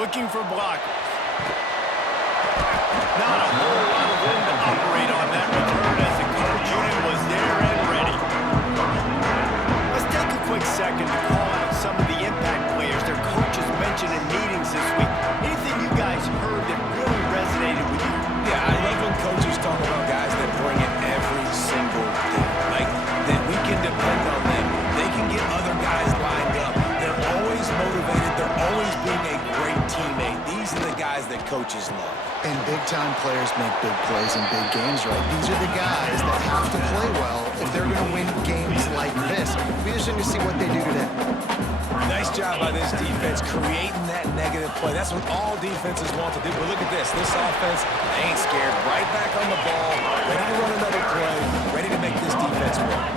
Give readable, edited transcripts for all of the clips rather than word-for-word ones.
Looking for blockers. Not a whole lot of room to operate on that return as the coverage unit was there and ready. Let's take a quick second to call out some of the impact players their coaches mentioned in meetings this week. Anything you guys heard that really resonated with you? Yeah, I love when coaches talk about guys that bring it every single day. Like, that we can depend on them. They can get other guys lined up. They're always motivated. They're always being a great teammate. These are the guys that coaches love. And big-time players make big plays in big games, right? These are the guys that have to play well if they're going to win games like this. We just need to see what they do today. Nice job by this defense creating that negative play. That's what all defenses want to do. But look at this. This offense, they ain't scared. Right back on the ball, ready to run another play, ready to make this defense work.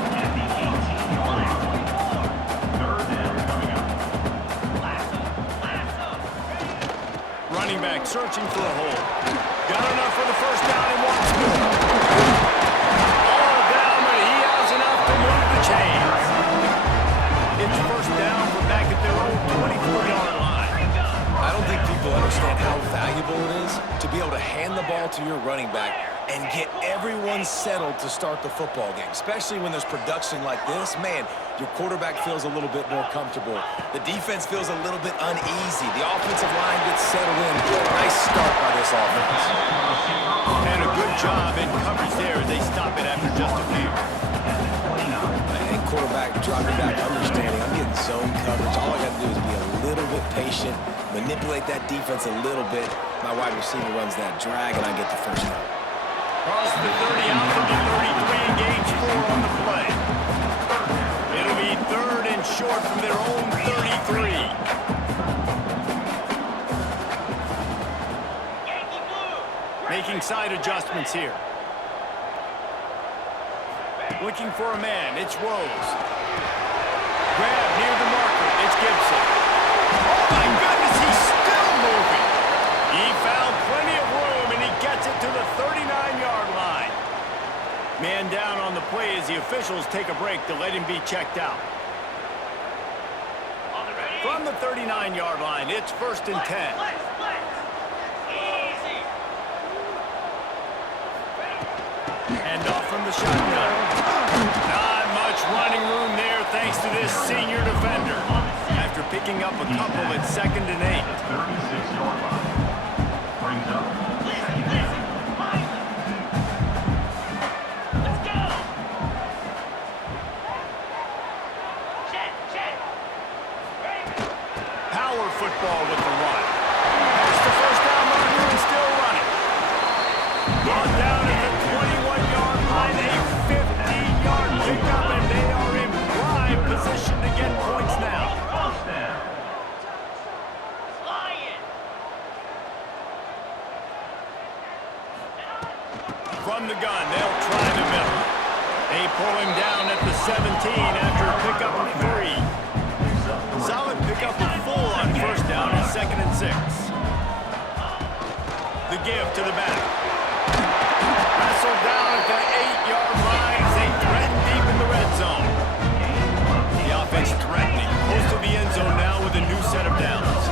Running back searching for a hole. Got enough for the first down and wants more. All down, but he has enough to move the chains. It's first down from back at their own 24-yard line. I don't think people understand how valuable it is to be able to hand the ball to your running back and get everyone settled to start the football game, especially when there's production like this. Man, your quarterback feels a little bit more comfortable. The defense feels a little bit uneasy. The offensive line gets settled in. Nice start by this offense. And a good job in coverage there as they stop it after just a few. And quarterback dropping back, understanding I'm getting zone coverage. All I got to do is be a little bit patient, manipulate that defense a little bit. My wide receiver runs that drag, and I get the first down. Cross the 30 out to the 33 and gains 4 on the play. It'll be third and short from their own 33. Making side adjustments here. Looking for a man. It's Rose. Grab near the marker. It's Gibson. Oh my goodness, he's still moving. He found plenty of room and he gets it to the 39-yard line. Man down on the play as the officials take a break to let him be checked out. From the 39-yard line, it's first and 10. And off from the shotgun. Not much running room there thanks to this senior defender. After picking up a couple at 2nd and 8. Power football with the run. That's the first down marker and still running. Brought down at the 21-yard line, a 50-yard pickup, and they are in prime position to get points now. From the gun, they'll try the middle. They pull him down at the 17 after a pickup of 3. Solid pickup of 4 on first down and 2nd and 6. The give to the back. Wrestled down at the 8-yard line as they threaten deep in the red zone. The offense threatening close to the end zone now with a new set of downs.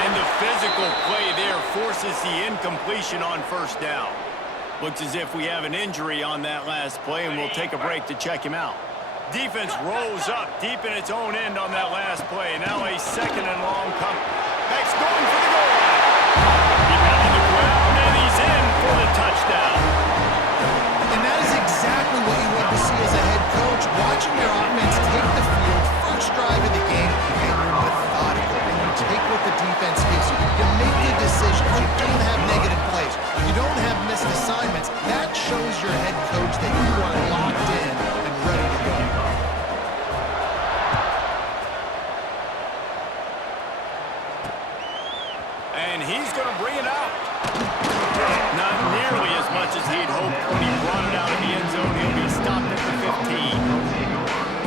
And the physical play there forces the incompletion on first down. Looks as if we have an injury on that last play, and we'll take a break to check him out. Defense rolls up deep in its own end on that last play. Now a 2nd and long coming. Beck's going for the goal line. He got on the ground, and he's in for the touchdown. And that is exactly what you want to see as a head coach. Watching your offense take the field, first drive of the game, and you're methodical. And you take what the defense gives you. You make good decisions. You don't have negative plays. You don't have missed assignments. That shows your head coach that you are locked in and ready to go. And he's going to bring it out. Not nearly as much as he'd hoped when he brought it out of the end zone. He'll be stopped at the 15.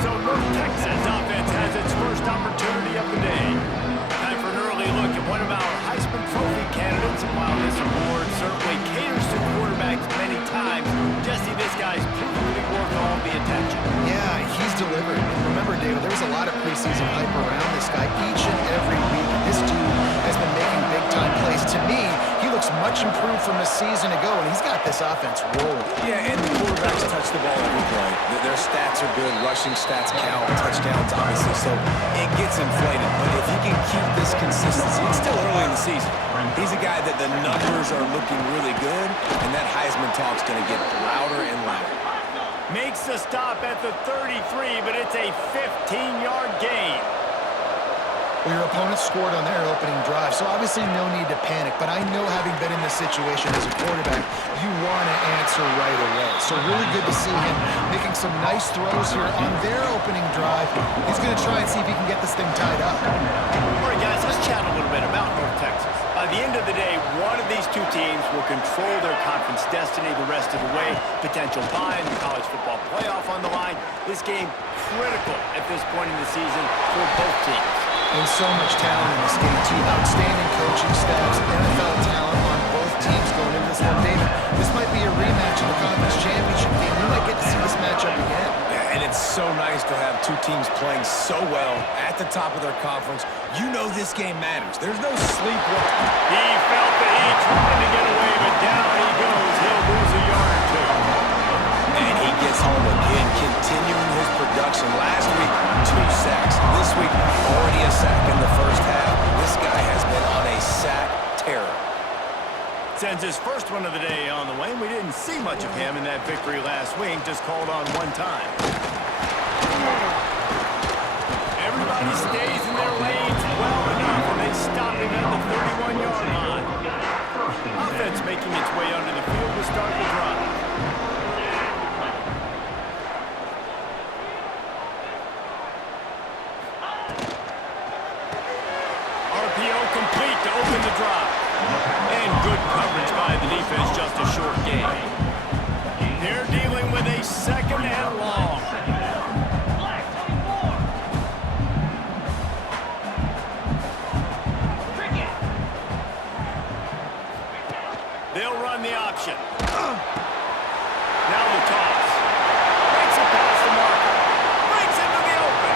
So North Texas offense has its first opportunity of the day. Time for an early look at one of our Heisman Trophy candidates. And while this award certainly caters to quarterbacks many times, improved from a season ago, and he's got this offense rolling. Yeah, and the quarterbacks touch the ball every play. Their stats are good. Rushing stats count. Touchdowns, obviously. So it gets inflated. But if he can keep this consistency, it's still early in the season. He's a guy that the numbers are looking really good, and that Heisman talk's going to get louder and louder. Makes the stop at the 33, but it's a 15-yard gain. Well, your opponent scored on their opening drive, so obviously no need to panic. But I know, having been in this situation as a quarterback, you want to answer right away. So really good to see him making some nice throws here on their opening drive. He's going to try and see if he can get this thing tied up. All right, guys, let's chat a little bit about North Texas. By the end of the day, one of these two teams will control their conference destiny the rest of the way. Potential bye in the college football playoff on the line. This game critical at this point in the season for both teams. And so much talent in this game, too. Outstanding coaching staffs, NFL talent on both teams going into this one. David, this might be a rematch of the conference championship game. We might get to see this matchup again. Yeah, and it's so nice to have two teams playing so well at the top of their conference. You know this game matters. There's no sleepwalk. He felt the heat trying to get away, but down he goes. He'll lose a yard or two. And he gets home again, continuing his production. Last week, 2 sacks. This week, already a sack in the first half. This guy has been on a sack terror. Sends his first one of the day on the way. We didn't see much of him in that victory last week, just called on one time. Everybody stays in their lanes well enough, and they stop him at the 31-yard line. Offense making its way under the field to start the drive. RPO complete to open the drive. And good coverage by the defense, just a short gain. They're dealing with a second and long. They'll run the option. Now the toss. Breaks it past the marker. Breaks into the open.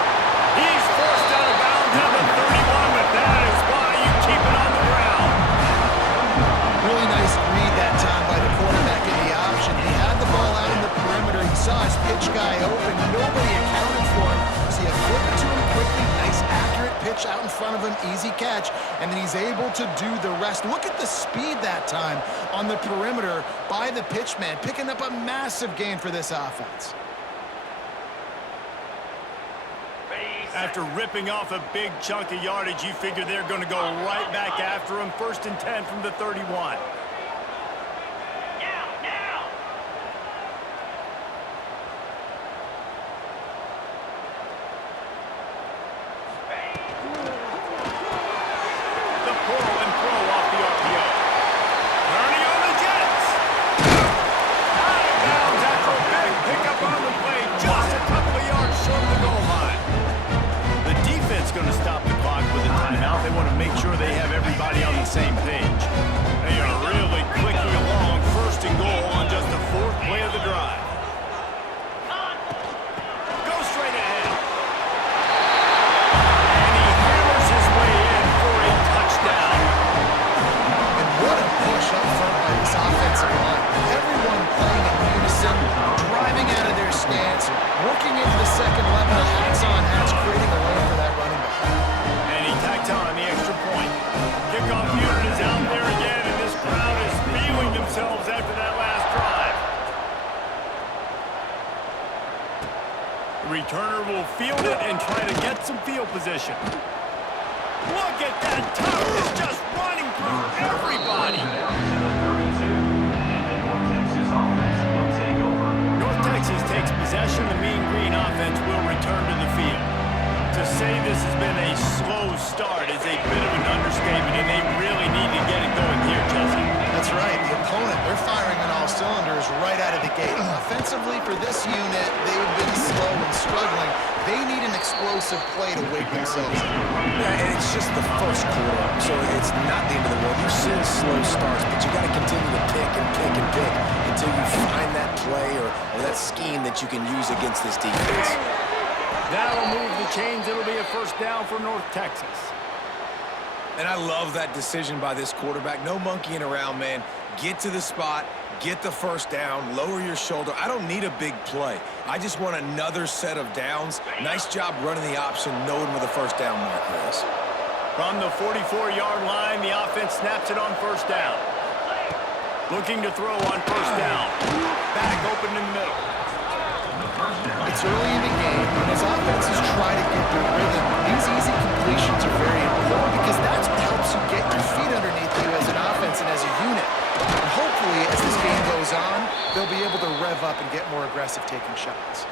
He's forced out of bounds at the 31, but that is why you keep it on the ground. Really nice read that time by the quarterback in the option. He had the ball out in the perimeter. He saw his pitch guy open. Nobody accounted for him. So you flip it to him quickly. Nice, accurate pitch out in front of him. Easy catch. And then he's able to do the rest. Look at the speed that time on the perimeter by the pitchman, picking up a massive gain for this offense. After ripping off a big chunk of yardage, you figure they're going to go right back after him. 1st and 10 from the 31. The pull and throw off the RPO. Turning on the Jets. Out of bounds after a big pickup on the play, just a couple of yards short of the goal line. The defense going to stop the clock with a timeout. They want to make sure they have everybody on the same page. They are really clicking along. 1st and goal on just the 4th play of the drive. Go straight ahead. And he hammers his way in for a touchdown. And what a push up front by this offensive line. Everyone playing in unison, driving out of their stance, working into the second level, hats on hats, creating a lane for that running back. And he tacked on the extra point. Kickoff unit is out there again, and this crowd is feeling themselves after that last drive. The returner will field it and try to get some field position. Look at that toughness, just running through everybody. North Texas takes possession. The Mean Green offense will return to the field. To say this has been a slow start is a bit of an understatement, and they really need to get it going here, Jesse. That's right. The opponent, they're firing on all cylinders right out of the gate. Offensively, for this unit, they've been slow and struggling. They need an explosive play to wake themselves up. Yeah, and it's just the first quarter, so it's not the end of the world. You've seen slow starts, but you got to continue to pick and pick and pick until you find that play or that scheme that you can use against this defense. That'll move the chains. It'll be a 1st down for North Texas. And I love that decision by this quarterback. No monkeying around, man. Get to the spot, get the first down, lower your shoulder. I don't need a big play. I just want another set of downs. Nice job running the option, knowing where the first down marker is. From the 44-yard line, the offense snaps it on first down. Looking to throw on first down. Back open in the middle. It's early in the game, and as offenses try to get their rhythm, these easy completions are very important because that's what helps you get your feet underneath you as an offense and as a unit. And hopefully, as this game goes on, they'll be able to rev up and get more aggressive taking shots.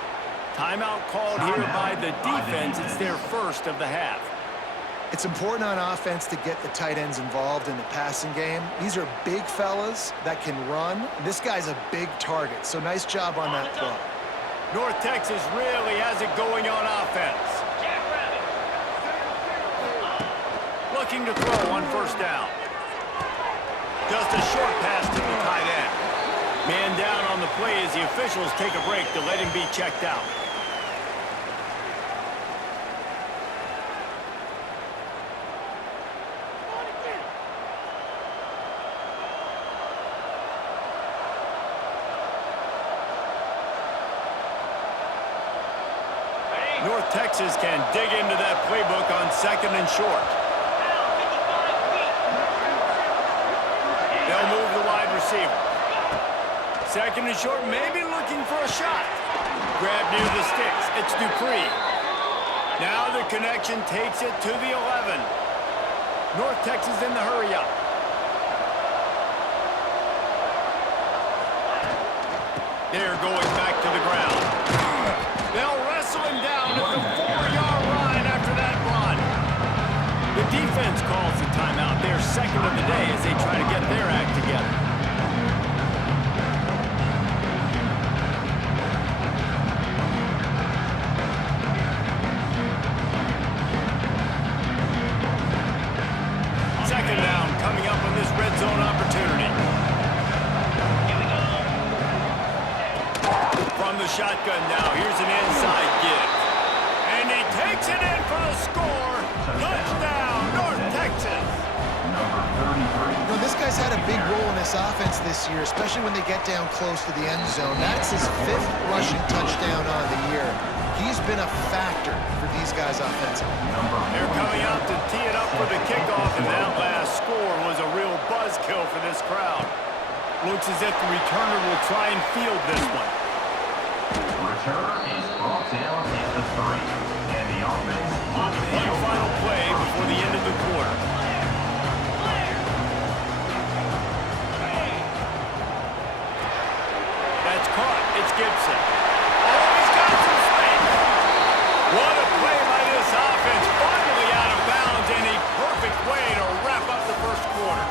Timeout called here by the defense. It's their first of the half. It's important on offense to get the tight ends involved in the passing game. These are big fellas that can run. This guy's a big target, so nice job on that play. North Texas really has it going on offense. Looking to throw on first down. Just a short pass to the tight end. Man down on the play as the officials take a break to let him be checked out. North Texas can dig into that playbook on second and short. They'll move the wide receiver. Second and short, maybe looking for a shot. Grab near the sticks. It's Dupree. Now the connection takes it to the 11. North Texas in the hurry-up. They're going back to the ground. They'll wrestle him down at the 4-yard line after that run. The defense calls the timeout. They're second of the day as they try to get their act together. Second down coming up on this red zone opportunity. From the shotgun now, here's an inside give. And he takes it in for the score. Touchdown, North Texas. You know, this guy's had a big role in this offense this year, especially when they get down close to the end zone. That's his 5th rushing touchdown on the year. He's been a factor for these guys offensively. They're coming out to tee it up for the kickoff, and that last score was a real buzzkill for this crowd. Looks as if the returner will try and field this one. Return is brought down at the 3, and the offense One final play before the end of the quarter. That's caught. It's Gibson. Oh, he's got some space. What a play by this offense. Finally out of bounds, and a perfect way to wrap up the first quarter.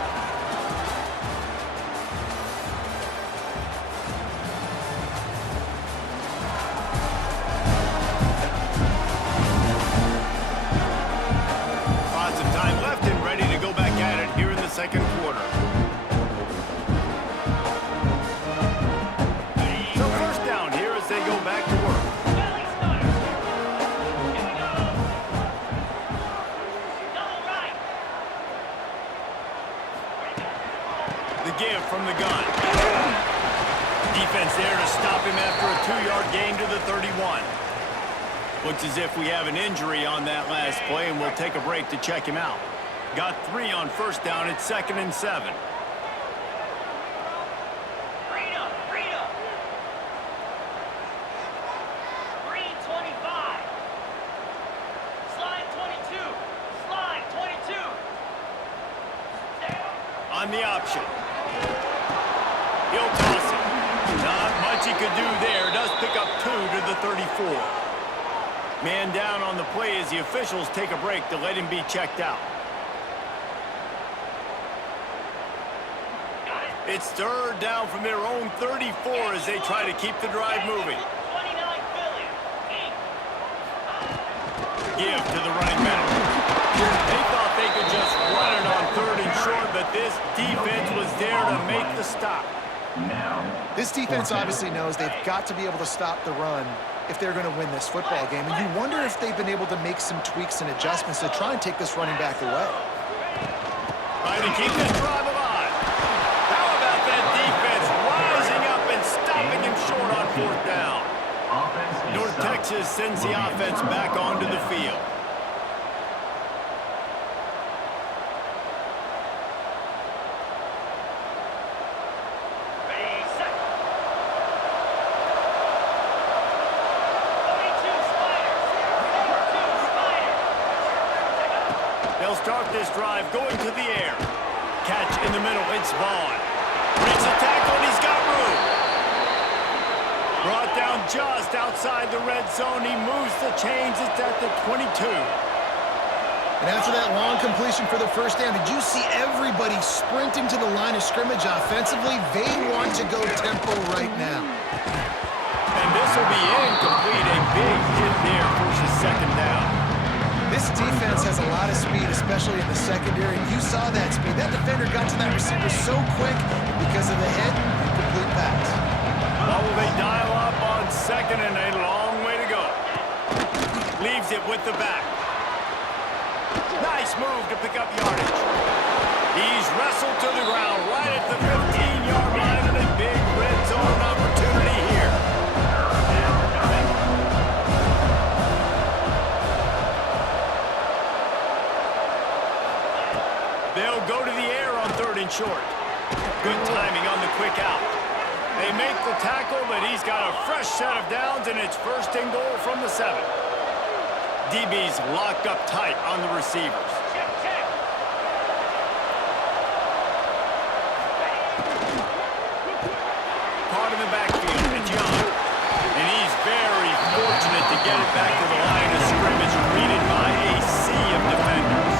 Lots of time left and ready to go back at it here in the second quarter. So first down here as they go back to work. The give from the gun. Defense there to stop him after a 2-yard gain to the 31. Looks as if we have an injury on that last play, and we'll take a break to check him out. Got 3 on first down. It's 2nd and 7. Green 25. Slide 22. Slide 22. On the option. He'll toss it. Not much he could do there. Does pick up 2 to the 34. Man down on the play as the officials take a break to let him be checked out. It's 3rd down from their own 34 as they try to keep the drive moving. 29 Philly. Give to the running back. They thought they could just run it on 3rd and short, but this defense was there to make the stop. This defense obviously knows they've got to be able to stop the run if they're going to win this football game. And you wonder if they've been able to make some tweaks and adjustments to try and take this running back away. Trying to keep this drive alive. How about that defense rising up and stopping him short on fourth down? North Texas sends the offense back onto the field. Ready, set. 42 Spiders. 42 Spiders. They'll start this drive going to the air. Catch in the middle, it's Vaughn. Breaks a tackle, and he's got room. Brought down just outside the red zone. He moves the chains. It's at the 22. And after that long completion for the first down, did you see everybody sprinting to the line of scrimmage offensively? They want to go tempo right now. And this will be incomplete. A big hit there forces second down. This defense has a lot of speed, especially in the secondary. You saw that speed. That defender got to that receiver so quick, and because of the hit, incomplete pass. Well, they dial up on second and a long way to go. Leaves it with the back. Nice move to pick up yardage. He's wrestled to the ground right at the 15-yard line and a big red zone opportunity here. They'll go to the air on third and short. Good timing on the quick out. They make the tackle, but he's got a fresh set of downs, and it's first and goal from the 7. DB's locked up tight on the receivers. Check, check. Caught in the backfield, it's Young. And he's very fortunate to get it back to the line of scrimmage, greeted by a sea of defenders.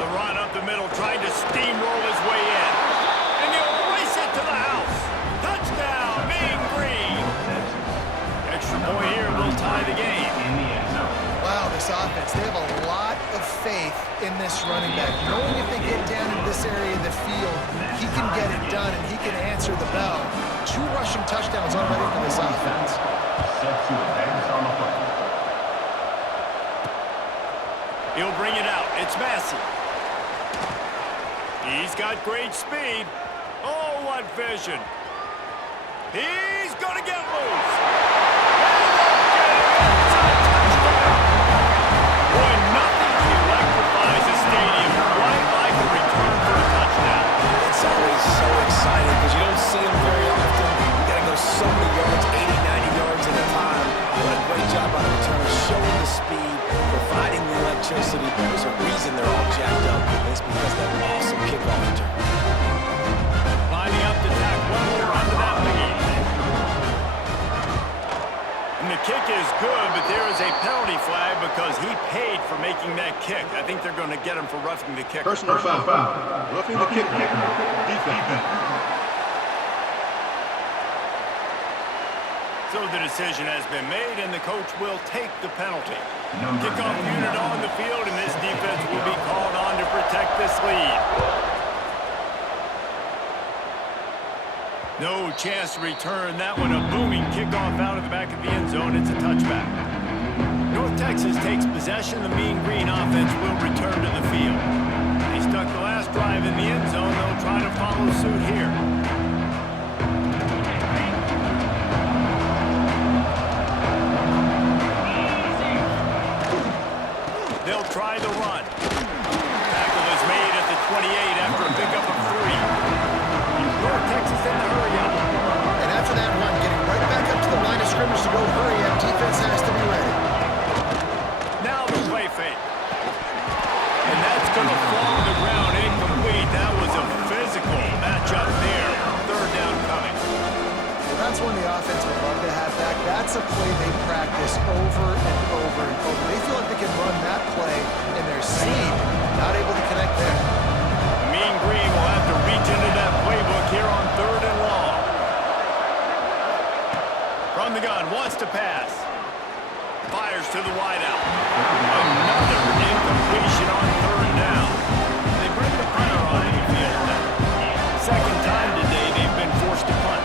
The run up the middle, trying to steamroll his way in. And he'll race it to the house. Touchdown, Mean Green. Extra point here will tie the game. Wow, this offense, they have a lot of faith in this running back. Knowing if they get down in this area of the field, he can get it done and he can answer the bell. 2 rushing touchdowns already for this offense. Set to advance on the play. He'll bring it out. It's Massey. He's got great speed. Oh, what vision. He's going to get loose. Boy, nothing electrifies a stadium quite like a return for a touchdown. It's always so exciting because you don't see them very often. You got to go so many yards, 80, 90 yards at a time. What a great job by the returner, showing the speed, providing the electricity. There's a reason they're all jacked up, and it's because of that awesome kickoff return. Lining up to tack one more onto that lead. And the kick is good, but there is a penalty flag because he paid for making that kick. I think they're going to get him for roughing the kicker. Personal foul. Roughing the kicker. Defense. So the decision has been made, and the coach will take the penalty. Kickoff unit on the field, and this defense will be called on to protect this lead. No chance to return that one. A booming kickoff out of the back of the end zone. It's a touchback. North Texas takes possession. The Mean Green offense will return to the field. They stuck the last drive in the end zone. They'll try to follow suit here. They'll try the run. Tackle is made at the 28 after a pickup of 3. North Texas in the hurry-up. And after that run, getting right back up to the line of scrimmage to go hurry up, defense has to be ready. Now the play fake. And that's going to fall to the ground incomplete. That was a physical matchup there. Third down coming. Well, that's one the offense would love to have back. That's a play they practice over and over and over. They feel like they can run that play in their sleep. Not able to connect there. Mean Green will have to reach into that playbook here on third and long. From the gun, wants to pass. Fires to the wideout. Another incompletion on third down. They bring the punter on the field. Second time today they've been forced to punt.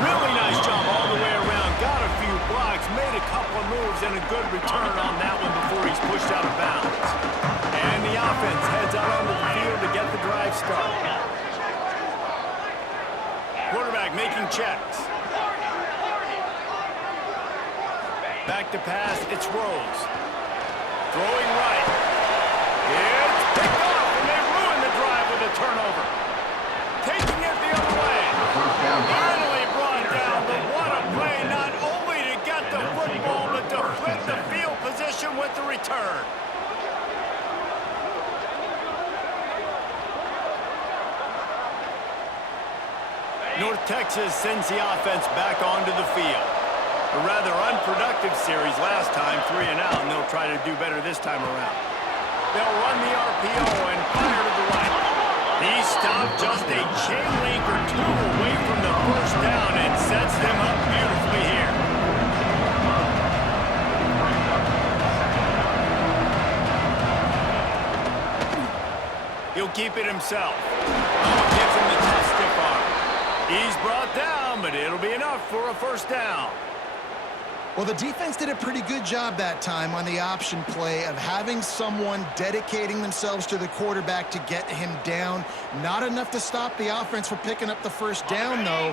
Really nice job all the way around. Got a few blocks, made a couple of moves, and a good return on that one before he's pushed out of bounds. And the offense heads out onto the field to get the drive started. Quarterback making checks. Back to pass, it's Rose. Throwing right. It's picked off, and they ruin the drive with a turnover. Taking it the other way. Finally brought down, but what a play, not only to get the football, but to flip the field position with the return. North Texas sends the offense back onto the field. A rather unproductive series last time, 3 and out, and they'll try to do better this time around. They'll run the RPO and fire to the right. He stopped just a chain link or two away from the first down and sets them up beautifully here. He'll keep it himself. Oh, gives him the tough stiff arm. He's brought down, but it'll be enough for a first down. Well, the defense did a pretty good job that time on the option play of having someone dedicating themselves to the quarterback to get him down. Not enough to stop the offense from picking up the first down, though.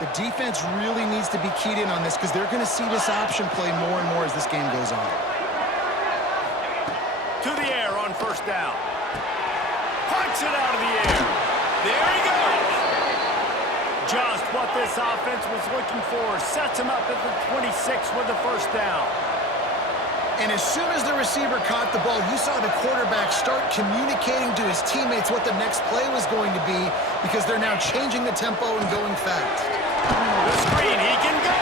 The defense really needs to be keyed in on this because they're going to see this option play more and more as this game goes on. To the air on first down. Punts it out of the air. There he goes. Just what this offense was looking for. Sets him up at the 26 with the first down. And as soon as the receiver caught the ball, you saw the quarterback start communicating to his teammates what the next play was going to be because they're now changing the tempo and going fast. The screen, he can go.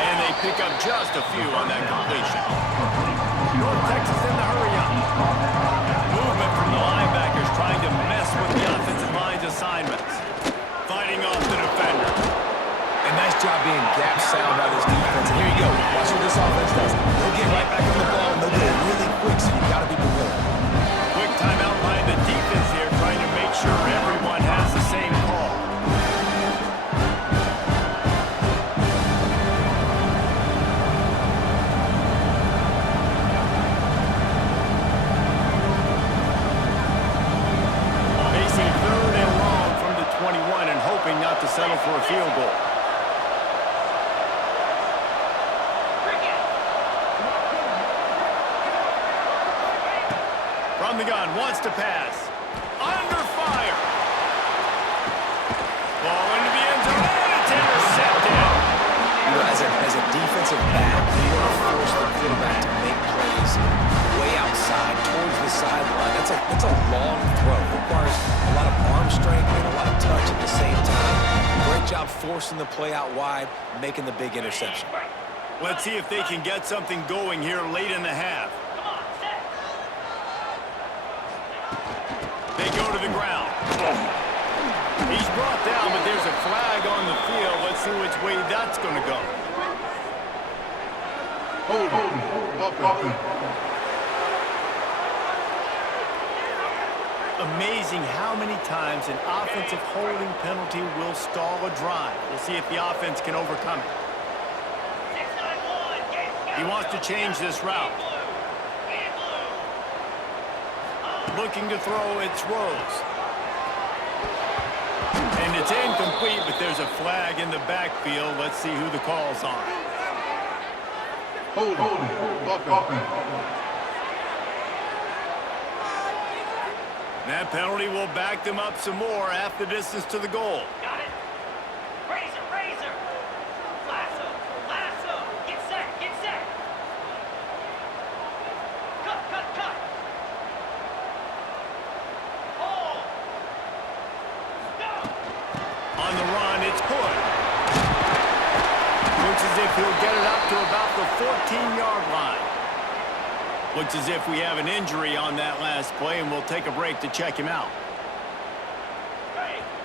And they pick up just a few on that completion. North Texas in the hurry up. Movement from the linebackers trying to mess with the offensive line's assignments. Fighting off the defender. And nice job being gap sound by this defense. And here you go. Watch what this offense does. They'll get right back on the ball, and they'll do it really quick, so you got to be prepared. Quick timeout by the defense here, trying to make sure everyone has the same call. Facing 3rd and long from the 21 and hoping not to settle for a field goal. From the gun, wants to pass. Under fire. Ball into the end zone, and it's intercepted. You know, as a defensive back, you want to force the quarterback to make plays way outside towards the sideline. That's a long throw. It requires a lot of arm strength and a lot of touch at the same time. Great job forcing the play out wide, making the big interception. Let's see if they can get something going here late in the half. They go to the ground. He's brought down, but there's a flag on the field. Let's see which way that's going to go. Amazing how many times an offensive holding penalty will stall a drive. We'll see if the offense can overcome it. He wants to change this route. Looking to throw, it's Rose. And it's incomplete, but there's a flag in the backfield. Let's see who the call's on. That penalty will back them up some more, half the distance to the goal. Got it. Razor, razor. Lasso, lasso. Get set, get set. Cut, cut, cut. Oh. Go. On the run, it's Hood. Looks as if he'll get it up to about the 14-yard line. Looks as if we have an injury on that last play, and we'll take a break to check him out.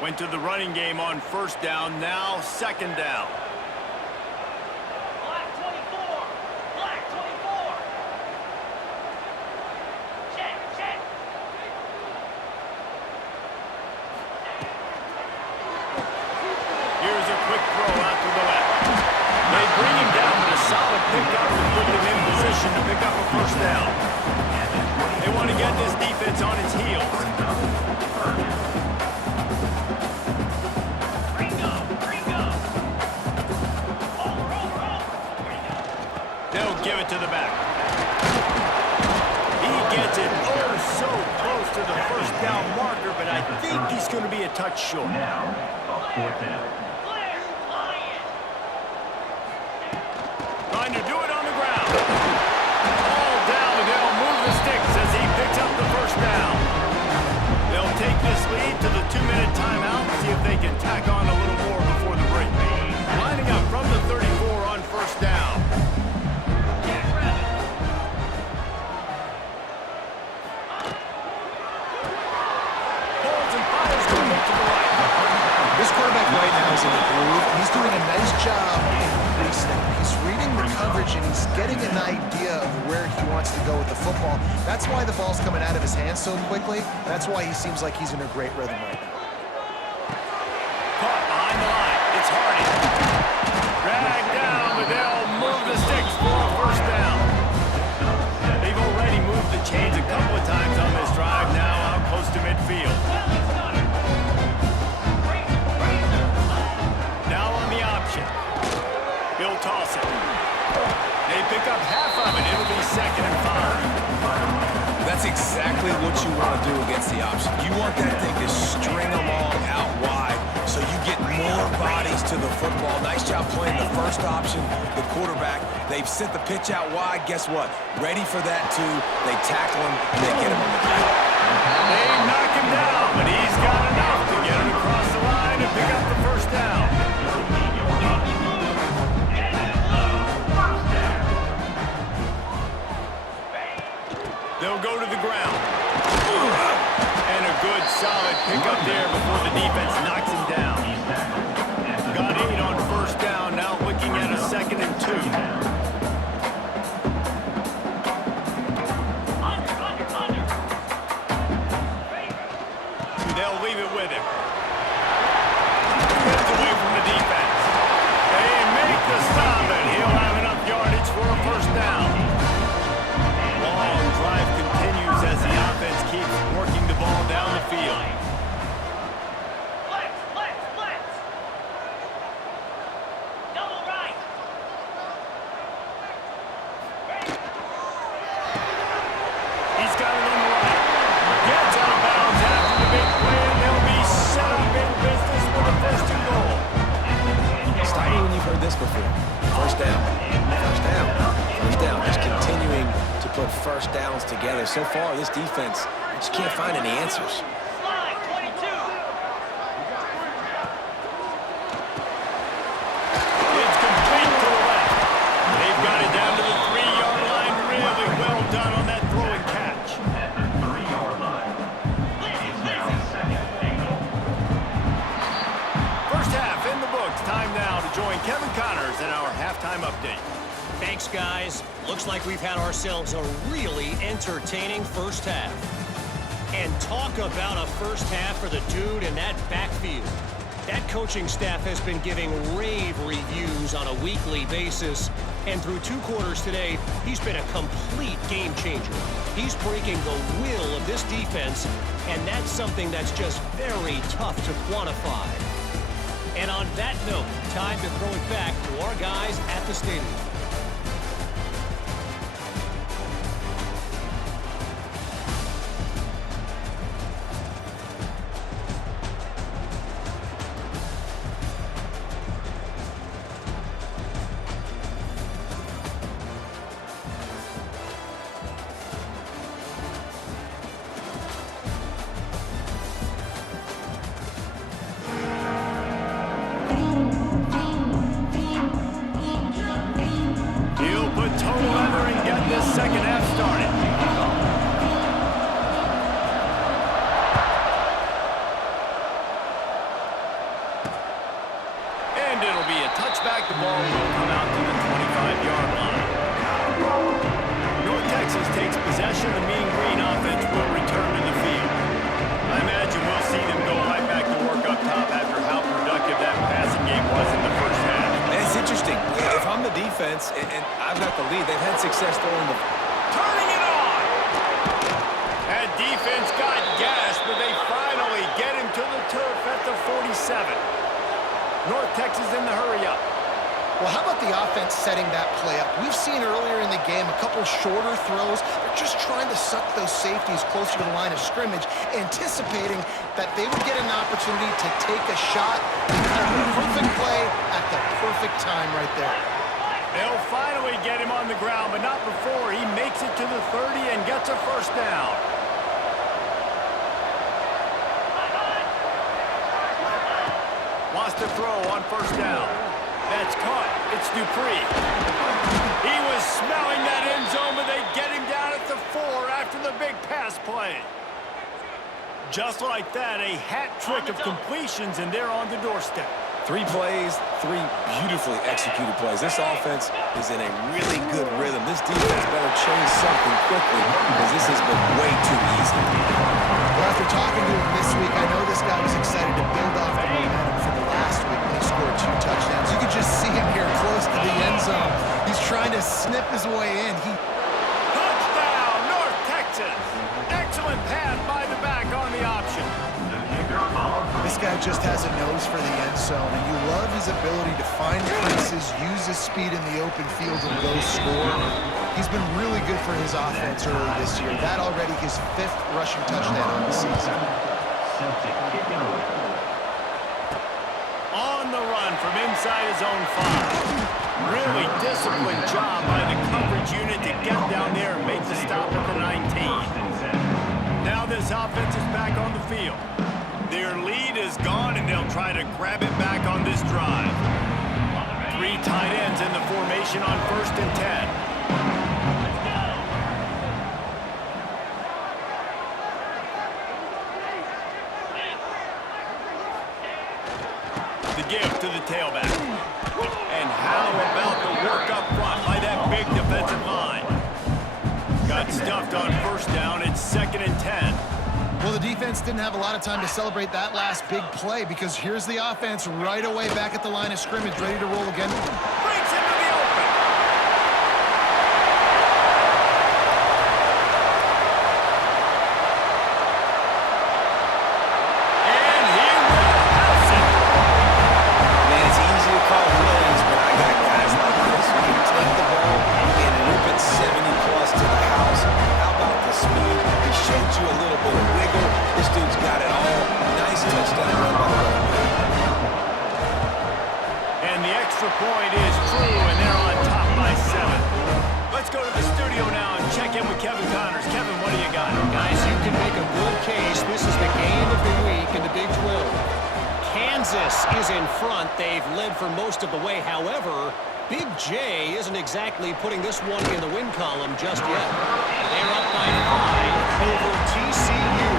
Went to the running game on first down, now second down. Black 24. Black 24. Check, check. Here's a quick quick throw out to the left. They bring him down with a solid pickup and put him in position to pick up a first down. They want to get this defense on its heels. They'll give it to the back. He gets it so close to the first down marker, but I think he's going to be a touch short. Now, a fourth down. Trying to do it on the ground. All down, and they'll move the sticks as he picks up the first down. They'll take this lead to the 2-minute timeout and see if they can tack on a little more before the break. Lining up from the 34 on first down. This quarterback right now is in the groove, and he's doing a nice job in pre-snap. He's reading the coverage, and he's getting an idea of where he wants to go with the football. That's why the ball's coming out of his hands so quickly. That's why he seems like he's in a great rhythm right now. Caught behind the line. It's Hardy. Dragged down, but they'll move the sticks for a first down. They've already moved the chains a couple of times on this drive, now out close to midfield. Now on the option. He'll toss it. They pick up half of it. It'll be 2nd and 5. That's exactly what you want to do against the option. You want that thing to string along out wide so you get more bodies to the football. Nice job playing the first option, the quarterback. They've sent the pitch out wide. Guess what? Ready for that too. They tackle him, and they get him on the ground. They knock him down, but he's got enough to get him across the line and pick up the first down. They'll go to the ground. And a good, solid pickup there before the defense knocks him down. Got 8 on first down, now looking at a 2nd and 2. They'll leave it with him. Gets away from the defense. They make the stop, and he'll have enough yardage for a first down. Long drive continues as the offense keeps working the ball down the field. Double right. He's got it on the right. Gets out of bounds after the big play, and they'll be set up in business for the 1st and goal. Stop me when you've heard this before. First down. First down. First down. Just continuing to put first downs together. So far, this defense just can't find any answers. Slide, 22. It's complete to the left. They've got it down to the 3-yard line. Really well done on that throw and catch. At the 3-yard line. It's now 2nd and goal. First half in the books. Time now to join Kevin Connors in our halftime update. Thanks, guys. Looks like we've had ourselves a really entertaining first half. And talk about a first half for the dude in that backfield. That coaching staff has been giving rave reviews on a weekly basis. And through 2 quarters today, he's been a complete game changer. He's breaking the will of this defense, and that's something that's just very tough to quantify. And on that note, time to throw it back to our guys at the stadium. He'll put total leather and get this second half started. And it'll be a touchback. The ball will come out to the 25-yard line. North Texas takes possession. The Mean Green offense will return to the field. I imagine we'll see them go right back to work up top after how productive that passing game was in the success throwing the... Turning it on! That defense got gas, but they finally get him to the turf at the 47. North Texas in the hurry-up. Well, how about the offense setting that play up? We've seen earlier in the game a couple shorter throws. They're just trying to suck those safeties closer to the line of scrimmage, anticipating that they would get an opportunity to take a shot and kind of a perfect play at the perfect time right there. They'll finally get him on the ground, but not before he makes it to the 30 and gets a first down. Wants to throw on first down. That's caught. It's Dupree. He was smelling that end zone, but they get him down at the 4 after the big pass play. Just like that, a hat trick of completions, and they're on the doorstep. 3 plays, 3 beautifully executed plays. This offense is in a really good rhythm. This defense better change something quickly because this has been way too easy. Well, after talking to him this week, I know this guy was excited to build off the momentum from the last week when he scored 2 touchdowns. You could just see him here close to the end zone. He's trying to snip his way in. Touchdown, North Texas! Excellent pass by the back on the option. This guy just has a nose for the end zone, and you love his ability to find places, use his speed in the open field, and go score. He's been really good for his offense early this year. That already his 5th rushing touchdown on the season. On the run from inside his own 5. Really disciplined job by the coverage unit to get down there and make the stop at the 19. Now this offense is back on the field. Their lead is gone, and they'll try to grab it back on this drive. 3 tight ends in the formation on 1st and 10. The give to the tailback. And how about the work up front by that big defensive line? Got stuffed on 1st down. It's 2nd and 10. Well, the defense didn't have a lot of time to celebrate that last big play because here's the offense right away back at the line of scrimmage, ready to roll again. Breaks into the open. And he will house it. Man, it's easy to call plays, but I got guys like this who can take the ball and rip it 70-plus to the house. How about the speed? He showed you a little bit of wiggle. This dude's got it all. Nice touchdown run by the running back. And the extra point is true, and they're on top by 7. Let's go to the studio now and check in with Kevin Connors. Kevin, what do you got? Guys, you can make a good case. This is the game of the week in the Big 12. Kansas is in front. They've led for most of the way. However, Big J isn't exactly putting this one in the win column just yet. They're up by 5 over TCU.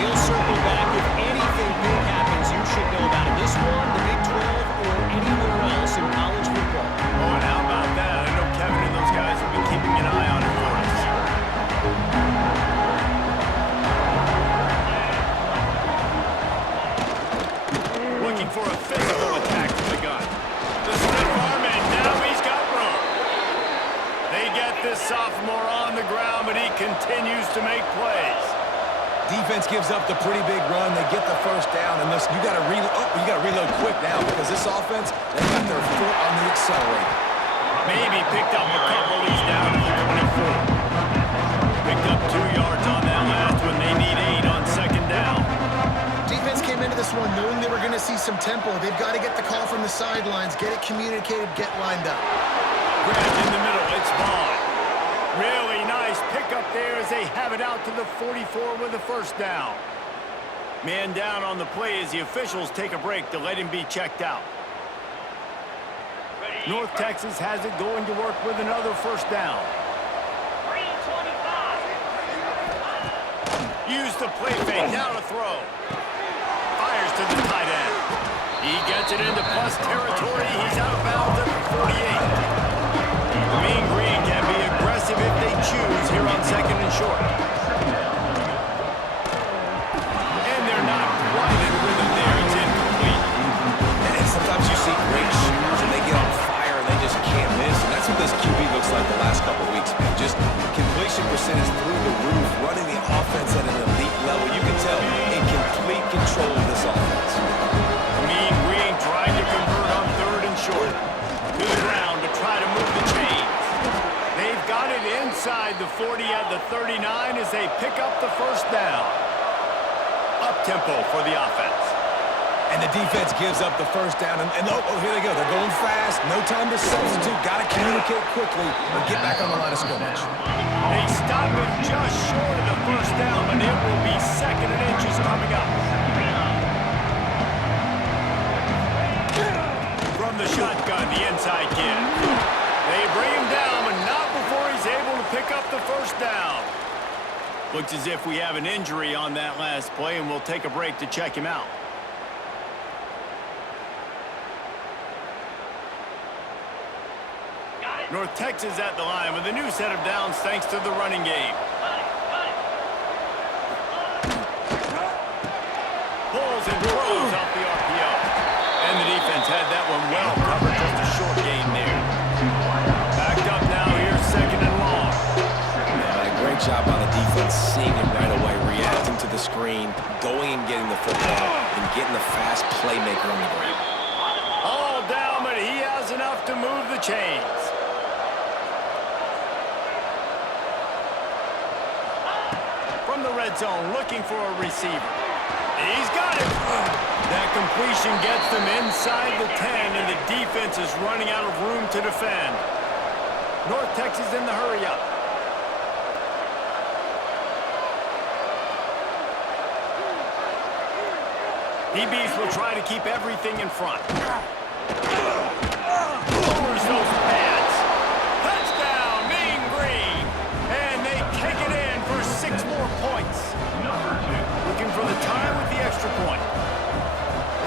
We'll circle back if anything big happens you should know about in this one, the Big 12, or anywhere else in college football. Oh, and how about that? I know Kevin and those guys have been keeping an eye on it for us. Looking for a physical attack from the gun. The stiff arm, and now he's got room. They get this sophomore on the ground, but he continues to make plays. Defense gives up the pretty big run. They get the 1st down, and this, you got to reload quick now because this offense, they got their foot on the accelerator. Maybe picked up a couple. He's down to the 24. Picked up 2 yards on that last one. They need 8 on 2nd down. Defense came into this one knowing they were going to see some tempo. They've got to get the call from the sidelines, get it communicated, get lined up. Grabbed in the middle. It's Vaughn. Really nice pickup there as they have it out to the 44 with a 1st down. Man down on the play as the officials take a break to let him be checked out. North Texas has it going to work with another 1st down. Use the play fake. Now to throw. Fires to the tight end. He gets it into plus territory. He's out of bounds at the 48. Mean Green can be aggressive if they choose here on 2nd and short. And they're not quite in rhythm there. It's incomplete. And sometimes you see great shooters and they get on fire and they just can't miss. And that's what this QB looks like the last couple is through the roof, running the offense at an elite level. You can tell in complete control of this offense. Mean Green trying to convert on 3rd and short. To the ground to try to move the chains. They've got it inside the 40 at the 39 as they pick up the first down. Up-tempo for the offense. And the defense gives up the first down. And oh, here they go. They're going fast. No time to substitute. Got to communicate quickly or get back on the line of scrimmage. They stop it just short of the first down, but it will be 2nd and inches coming up. From the shotgun, the inside kid. They bring him down, but not before he's able to pick up the first down. Looks as if we have an injury on that last play, and we'll take a break to check him out. North Texas at the line with a new set of downs thanks to the running game. Pulls and throws off the RPO. And the defense had that one well covered, just a short gain there. Backed up now, here's 2nd and long. Yeah, great job on the defense, seeing it right away, reacting to the screen, going and getting the football, and getting the fast playmaker on the ground. All down, but he has enough to move the chains. From the red zone, looking for a receiver. He's got it. That completion gets them inside the 10, and the defense is running out of room to defend. North Texas in the hurry-up. DBs will try to keep everything in front. Lowers those pads. Touchdown, Mean Green. And they take it in for 6 more points. Looking for the time with the extra point.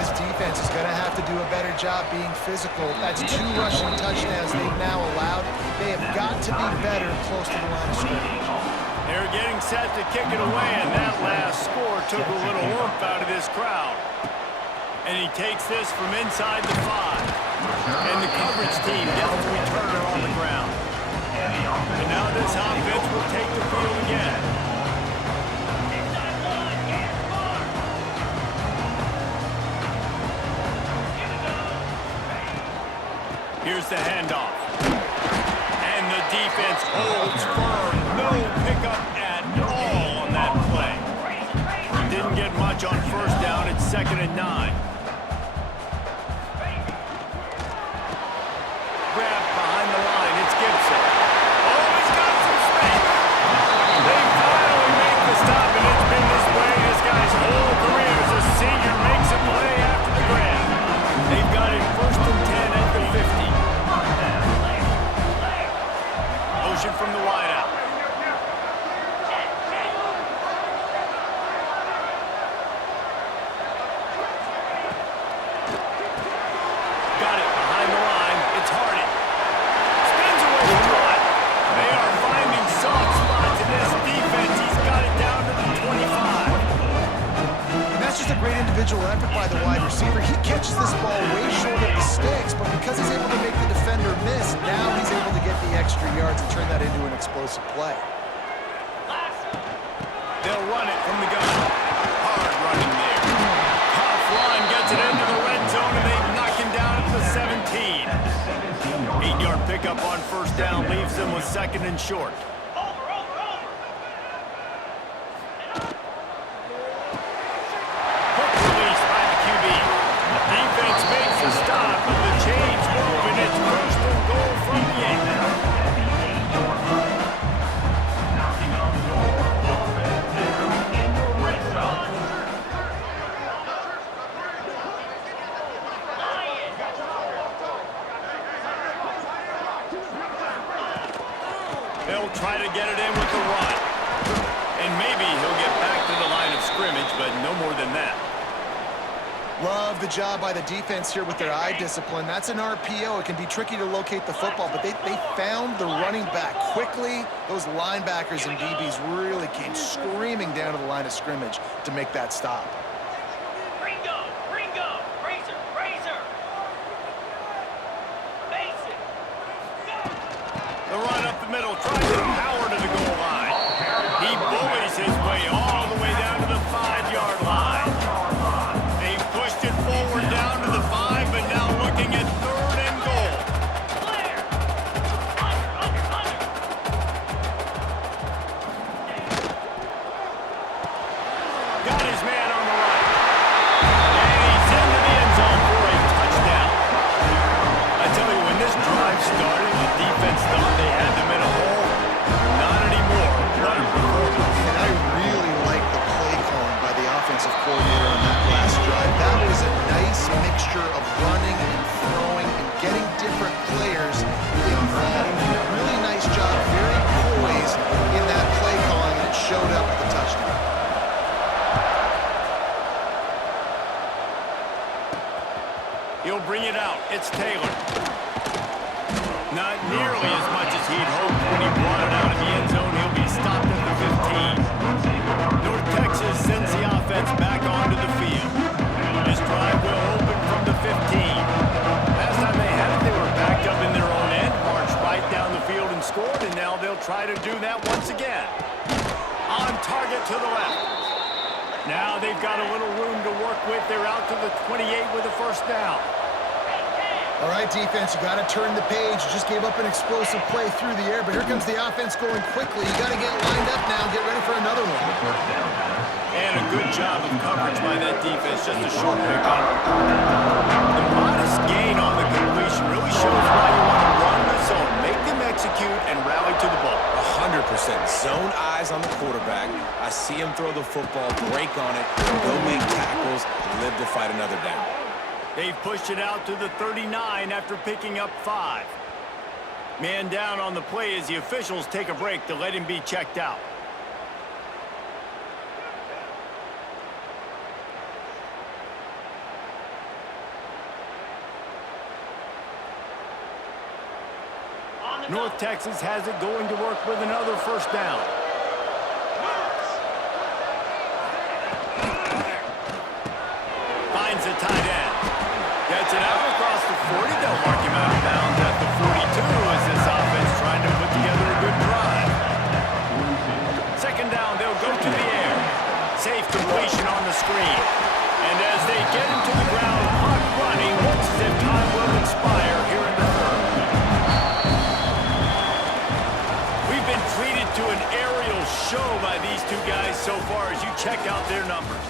This defense is going to have to do a better job being physical. That's 2 rushing touchdowns they've now allowed. They have got to be better close to the line of scrimmage. They're getting set to kick it away, and that last score took a little oomph out of this crowd. And he takes this from inside the 5. And the coverage team gets the returner on the ground. And now this offense will take the field again. Here's the handoff. And the defense holds firm. No pickup at all on that play. Didn't get much on first down. It's 2nd and 9. Grabbed behind the line. It's Gibson. Oh, he's got some space. They finally make the stop, and it's been this way this guy's whole career as a senior makes a play after the grab. They've got it 1st and 10 at the 50. Motion from the wideout. Got it behind the line. It's Harden. Spins away from one. They are finding soft spots in this defense. He's got it down to the 25. And that's just a great individual effort by the wide receiver. He catches this ball way short of the sticks, but because he's able to make the defender miss, now he's able to get the extra yards and turn that into an explosive play. They'll run it from the gun. Hard running there. Tough line gets it into the red zone, and they knock him down at the 17. 8-yard pickup on first down leaves them with 2nd and short. Hook release by the QB. Defense makes a stop, but the chains move, and it's 1st and goal from the 8. They'll try to get it in with the run. And maybe he'll get back to the line of scrimmage, but no more than that. Love the job by the defense here with their eye discipline. That's an RPO. It can be tricky to locate the football, but they found the running back quickly. Those linebackers and DBs really came screaming down to the line of scrimmage to make that stop. Ringo, razor, Mason, The run up the middle, tries to power to the goal line. mixture of running and throwing and getting different players involved. Really nice job, very poised in that play calling, and it showed up at the touchdown. He'll bring it out. It's Taylor. Not nearly as much as he'd hoped when he brought it out of the end zone. He'll be stopped at the 15. North Texas sends the offense back onto the field. This drive will open from the 15. Last time they had it, they were backed up in their own end, marched right down the field and scored, and now they'll try to do that once again. On target to the left. Now they've got a little room to work with. They're out to the 28 with a first down. All right, defense, you got to turn the page. You just gave up an explosive play through the air, but here comes the offense going quickly. You got to get lined up now, get ready for another one. And a good job of coverage by that defense, just a short pickup. The modest gain on the completion really shows why you want to run the zone, make them execute, and rally to the ball. 100%. Zone eyes on the quarterback. I see him throw the football, break on it, go make tackles, and live to fight another down. They've pushed it out to the 39 after picking up 5. Man down on the play as the officials take a break to let him be checked out. North Texas has it going to work with another first down. Finds the tight end. Gets it out across the 40. They'll mark him out of bounds at the 42 as this offense trying to put together a good drive. Second down, they'll go to the air. Safe completion on the screen. And as they get him to the ground, clock running, looks as if time will expire here in the third. We've been treated to an aerial show by these two guys so far as you check out their numbers.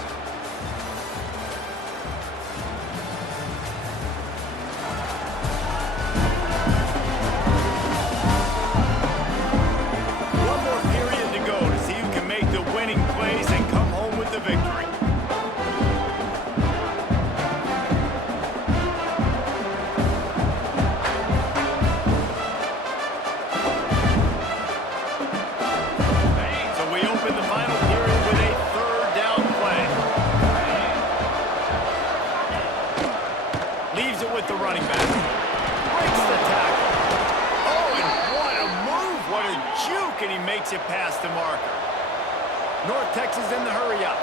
It past the marker. North Texas in the hurry-up.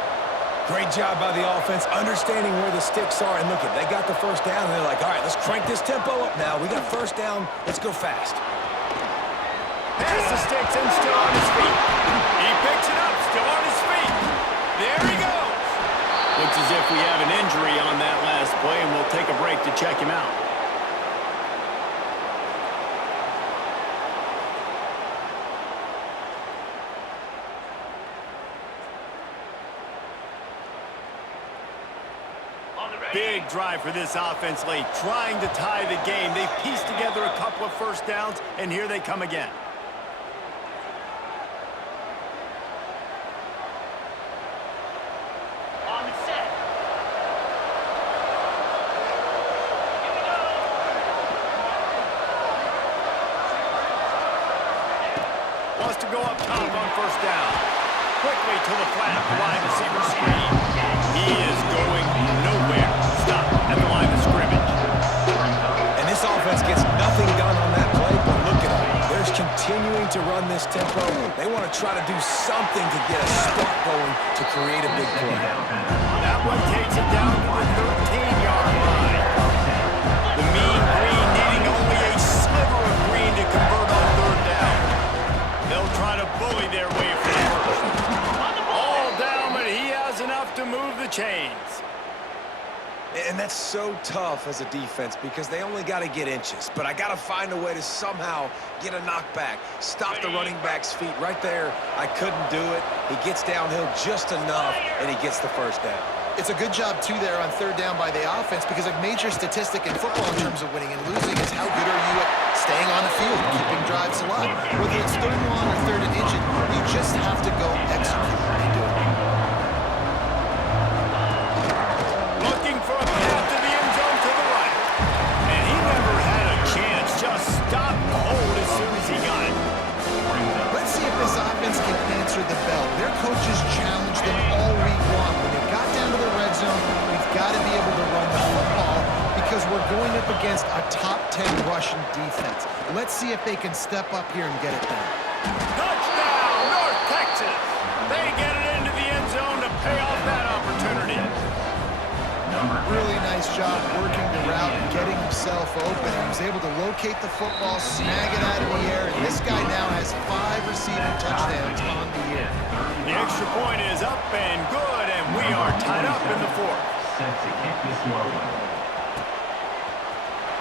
Great job by the offense, understanding where the sticks are. And look, they got the first down, and they're like, all right, let's crank this tempo up now. We got first down. Let's go fast. Past the sticks and still on his feet. He picks it up, still on his feet. There he goes. Looks as if we have an injury on that last play, and we'll take a break to check him out. Big drive for this offense late, trying to tie the game. They've pieced together a couple of first downs, and here they come again. On the set. Here we go. Wants to go up top on first down. Quickly to the flat, wide receiver screen. He is going nowhere. Stop at the line of scrimmage. And this offense gets nothing done on that play, but look at them. They're continuing to run this tempo. They want to try to do something to get a spark going to create a big play. That one takes it down to the 13-yard line. The mean green needing only a sliver of green to convert on third down. They'll try to bully their way for the first. All down, but he has enough to move the chains. And that's so tough as a defense because they only got to get inches. But I got to find a way to somehow get a knockback, stop the running back's feet right there. I couldn't do it. He gets downhill just enough, and he gets the first down. It's a good job, too, there on third down by the offense because a major statistic in football in terms of winning and losing is how good are you at staying on the field, keeping drives alive. Whether it's third and long or third and inches, you just have to go execute and do it. Looking for a path to the end up against a top 10 Russian defense. Let's see if they can step up here and get it done. Touchdown, North Texas! They get it into the end zone to pay off that opportunity. Really nice job working the route and getting himself open. He was able to locate the football, snag it out of the air, and this guy now has 5 receiving touchdowns on the year. The extra point is up and good, and we are tied up in the fourth. Set to kick this one.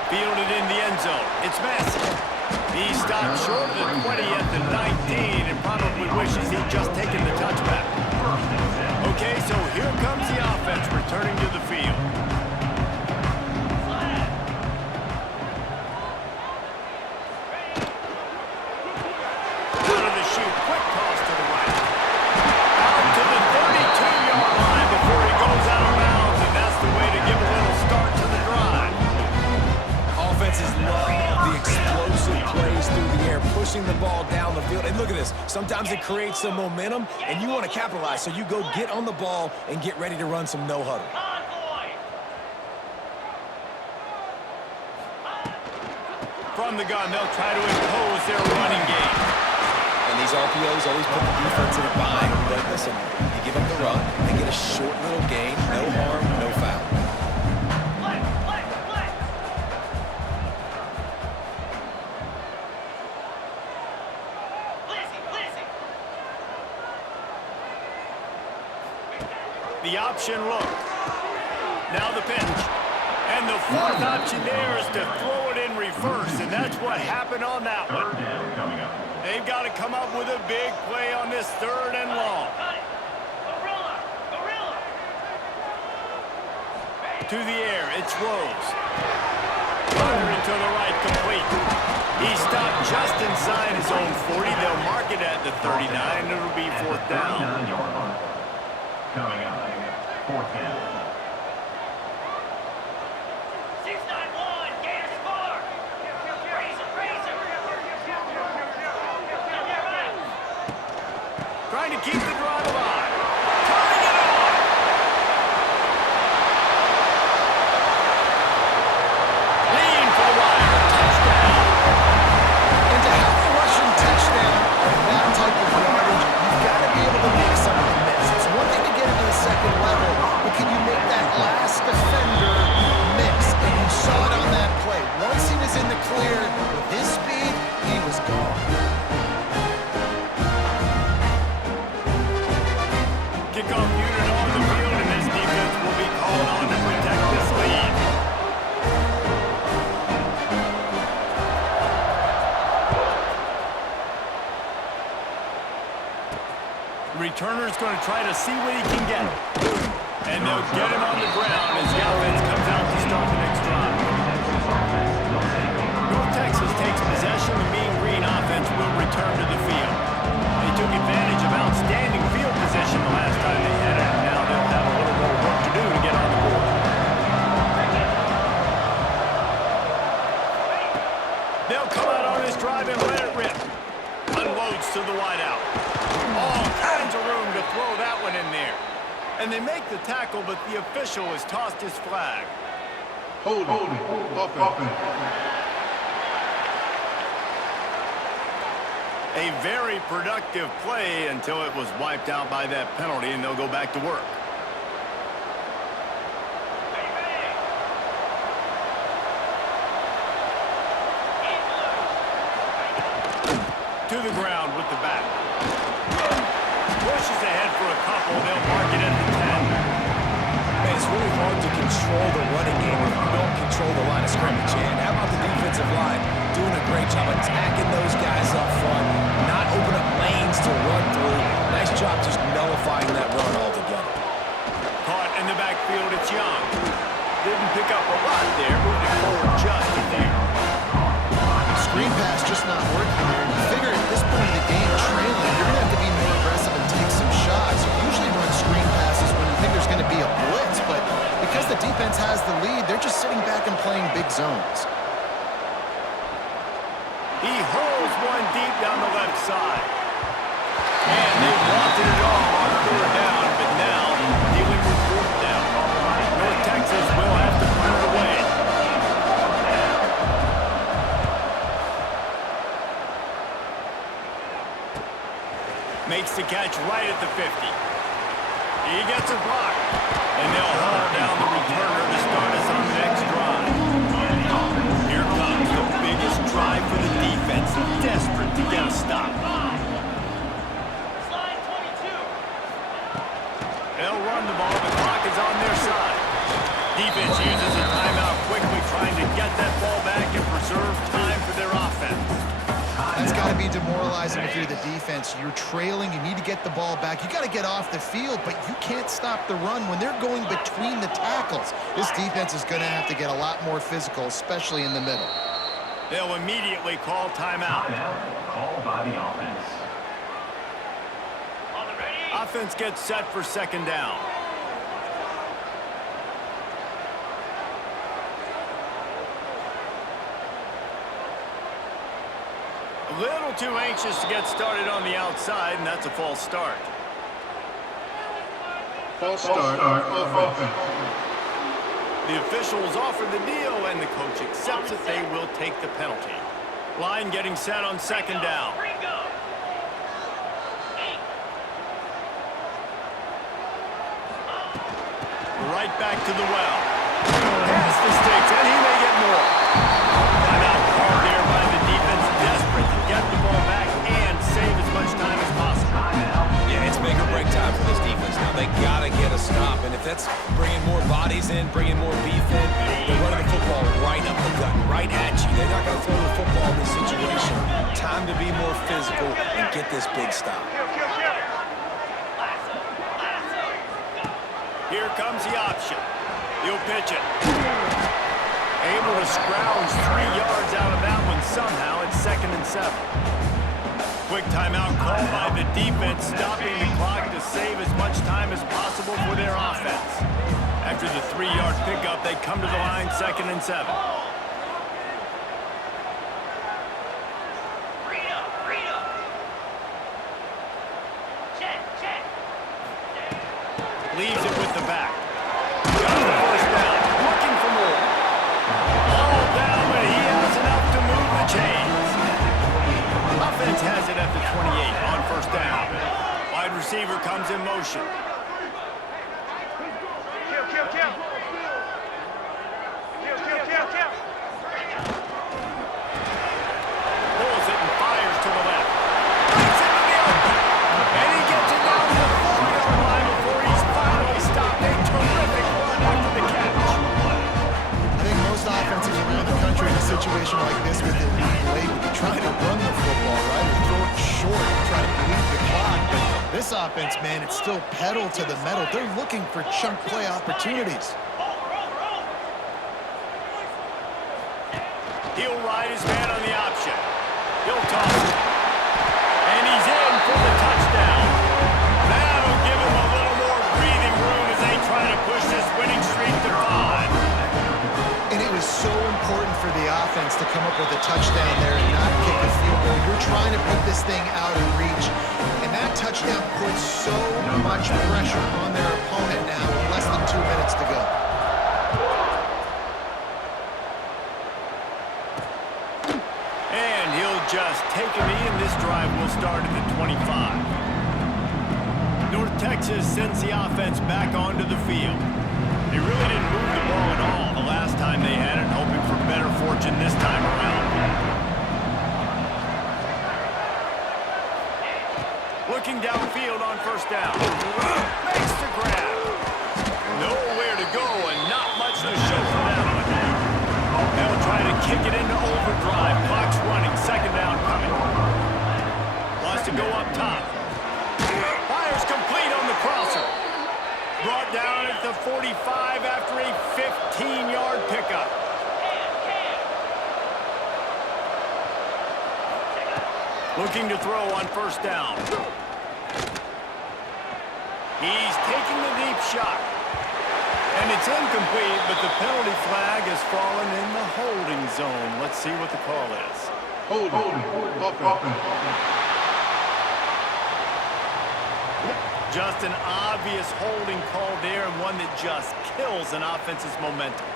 Fielded in the end zone. It's Massey. He stopped short of the 20 at the 19 and probably wishes he'd just taken the touchback. Okay, so here comes the offense returning to the field. Out of the chute, quick toss to the right. Out to the 32-yard line before he goes out of bounds, and that's the way to give a little start to the drive. Offenses love the explosive plays through the air, pushing the ball down the field. And look at this. Sometimes it creates some momentum, and you want to capitalize. So you go get on the ball and get ready to run some no-huddle. From the gun, they'll try to impose their running game. And these RPOs always put the defense in a bind. But listen, you give up the run, they get a short little gain, no harm, no foul. The option look. Now the pitch. And the fourth option there is to throw it in reverse, and that's what happened on that one. Third down coming up. They've got to come up with a big play on this 3rd and long. To the air, it's Rose. Firing to the right, complete. He stopped just inside his own 40. They'll mark it at the 39, and it'll be 4th down. 39-yard line. Coming up, 4th down. 691, gain a score. Razor. Trying to keep the drive alive. Turning it on. Lean for the wire. Touchdown. And to have a Russian touchdown at that type of yardage, you've got to be able to make something miss. It's one thing to get into the 2nd level, but can you make that last defender miss? And you saw it on that play. Once he was in the clear, with his speed, he was gone. Kickoff unit on the field, and this defense will be called on to protect this lead. Returner's going to try to see what he can get. And they'll get him on the ground as the offense comes out to start the next drive. North Texas takes possession. The Mean Green offense will return to the field. They took advantage of outstanding field position the last time they had it. Now they'll have a little more work to do to get on the board. They'll come out on this drive and let it rip. Unloads to the wideout. All kinds of room to throw that one in there. And they make the tackle, but the official has tossed his flag. Holding. Offense. A very productive play until it was wiped out by that penalty, and they'll go back to work. To the ground with the back. Pushes ahead for a couple. They'll mark it at the 10. Man, it's really hard to control the running game if you don't control the line of scrimmage. And how about the defensive line doing a great job attacking those guys up front, not open up lanes to run through. Nice job just nullifying that run altogether. Caught in the backfield, it's Young. Didn't pick up a lot there, moving forward just a few. Screen pass just not working there. You figure at this point of the game, trailing, you're going to have to be more aggressive and take some shots. You usually run screen passes when you think there's going to be a blitz, but because the defense has the lead, they're just sitting back and playing big zones. He hurls one deep down the left side. And they wanted it all on 3rd down, but now dealing with 4th down. North Texas will have to put it away. Makes the catch right at the 50. He gets a block. And they'll haul down the returner to start us on the next drive. Here comes the biggest drive for the defense, desperate to get a stop. Slide 22. They'll run the ball. The clock is on their side. Defense uses a timeout quickly, trying to get that ball back and preserve time for their offense. That's got to be demoralizing if you're the defense. You're trailing. You need to get the ball back. You got to get off the field, but you can't stop the run when they're going between the tackles. This defense is going to have to get a lot more physical, especially in the middle. They'll immediately call timeout. Called by the offense. On the ready. Offense gets set for second down. A little too anxious to get started on the outside, and that's a false start. False start. Offense. The officials offer the deal, and the coach accepts it. They will take the penalty. Line getting set on second down. Ringo. Right back to the well. Pass the sticks, and he may get more. Timeout called here by the defense, desperate to get the ball back and save as much time as possible. Yeah, it's make or break time for this defense now. They got to get a stop, and if that's bringing more bodies in, bringing more beef in, they're running the football right up the gut, right at you. They're not going to throw the football in this situation. Time to be more physical and get this big stop. Here comes the option. He'll pitch it. Able to scrounge 3 yards out of that one somehow. It's 2nd and 7. Quick timeout called by the defense, stopping the clock to save as much time as possible for their offense. After the 3-yard pickup, they come to the line 2nd and 7. Rito. Check. Leaves it with the back. Got the first down. Looking for more. All down, but he has enough to move the chains. Offense has it at the 28 on first down. Wide receiver comes in motion. Pulls it and fires to the left. Brings it to the open. And he gets it down to the 4-yard line before he's finally stopped. A terrific run after the catch. I think most offenses around the country in a situation like this with it being late would be trying to run the football, right? Or throw it short and try to bleed the clock. But this offense, man, it's still pedal to the metal. They're looking for chunk play opportunities. He'll ride his man on the option. He'll toss it. And he's in for the touchdown. That'll give him a little more breathing room as they try to push this winning streak to 5. And it was so important for the offense to come up with a touchdown there and not kick a field goal. You're trying to put this thing out of reach. And that touchdown puts so much pressure on their opponent now with less than 2 minutes to go. And he'll just take a knee, and this drive will start at the 25. North Texas sends the offense back onto the field. They really didn't move the ball at all the last time they had it, hoping for better fortune this time around. Looking downfield on first down. Makes the grab. Nowhere to go and not much to show for that one. They'll try to kick it into overdrive. Clock's running. Second down coming. Wants to go up top. Fires complete on the crosser. Brought down at the 45 after a 15-yard pickup. Looking to throw on first down. He's taking the deep shot. And it's incomplete, but the penalty flag has fallen in the holding zone. Let's see what the call is. Holding. Offense. Just an obvious holding call there, and one that just kills an offense's momentum.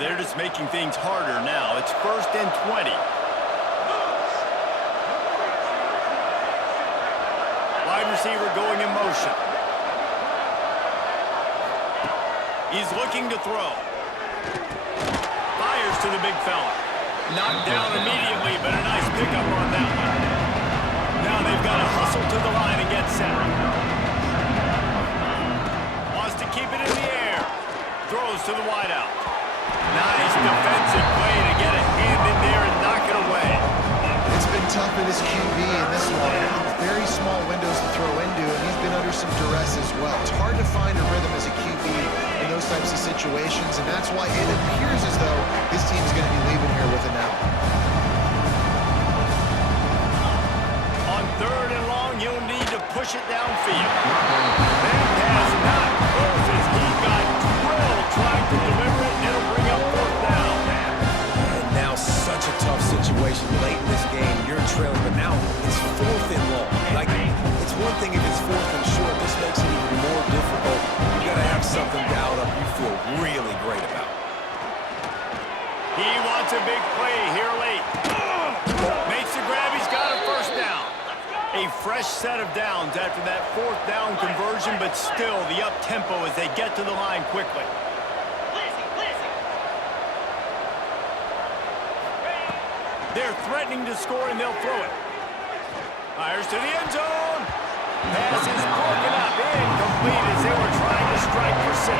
They're just making things harder now. It's 1st and 20. receiver going in motion. He's looking to throw. Fires to the big fella. Knocked down immediately, but a nice pickup on that one. Now they've got to hustle to the line and get set. Wants to keep it in the air. Throws to the wideout. Nice defensive play to get a hand in there and knock it away. It's been tough for this QB in this one. Very small windows to throw into, and he's been under some duress as well. It's hard to find a rhythm as a QB in those types of situations, and that's why it appears as though his team's going to be leaving here with an out. On 3rd and long, he'll need to push it downfield. That pass not close as he got drilled trying to deliver it, and it'll bring up 4th down. And now such a tough situation late in this game. You're trailing, but now it's 4th and long. Like, it's one thing if it's 4th and short. This makes it even more difficult. You got to have something dialed up you feel really great about. He wants a big play here late. Makes the grab. He's got a 1st down. A fresh set of downs after that 4th down conversion, but still the up-tempo as they get to the line quickly. They're threatening to score, and they'll throw it. Fires to the end zone. Pass is broken up. Incomplete as they were trying to strike for 6.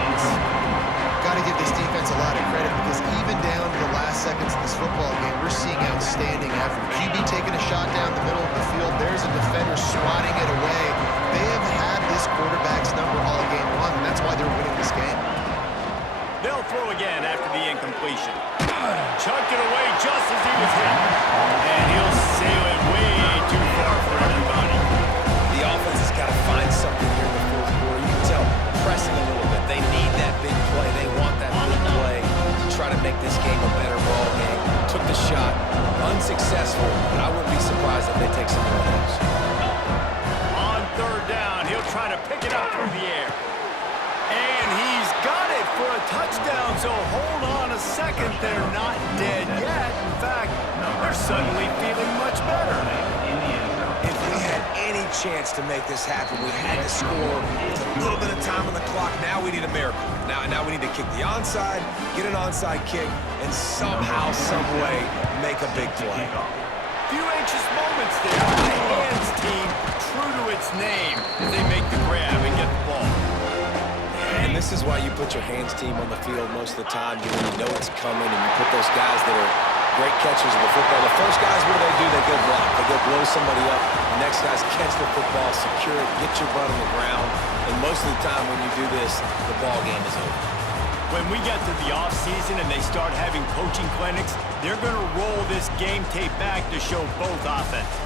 Got to give this defense a lot of credit because even down to the last seconds of this football game, we're seeing outstanding effort. QB taking a shot down the middle of the field. There's a defender swatting it away. They have had this quarterback's number all game long, and that's why they're winning this game. They'll throw again after the incompletion. Chucked it away just as he was hit. And he'll sail it way too far for everybody. The offense has got to find something here in the 4th quarter. You can tell pressing a little bit. They need that big play. They want that big play to try to make this game a better ball game. Took the shot. Unsuccessful, but I wouldn't be surprised if they take some more else. On 3rd down, he'll try to pick it up through the air. And he's got it for a touchdown, so hold on a second. They're not dead yet. In fact, they're suddenly feeling much better. If we had any chance to make this happen, we had to score. It's a little bit of time on the clock. Now we need a miracle. Now we need to kick the onside, get an onside kick, and somehow, some way, make a big play. Few anxious moments there. The hands team, true to its name, as they make the grab and get the ball. And this is why you put your hands team on the field most of the time. You know it's coming, and you put those guys that are great catchers of the football. The first guys, what do? They go block. They go blow somebody up. The next guys catch the football, secure it, get your butt on the ground. And most of the time when you do this, the ball game is over. When we get to the offseason and they start having coaching clinics, they're going to roll this game tape back to show both offenses.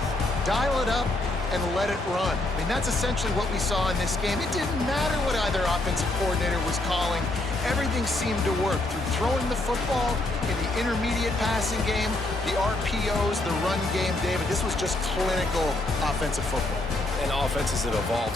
Dial it up and let it run. I mean, that's essentially what we saw in this game. It didn't matter what either offensive coordinator was calling. Everything seemed to work through throwing the football, in the intermediate passing game, the RPOs, the run game, David. This was just clinical offensive football. And offenses that evolve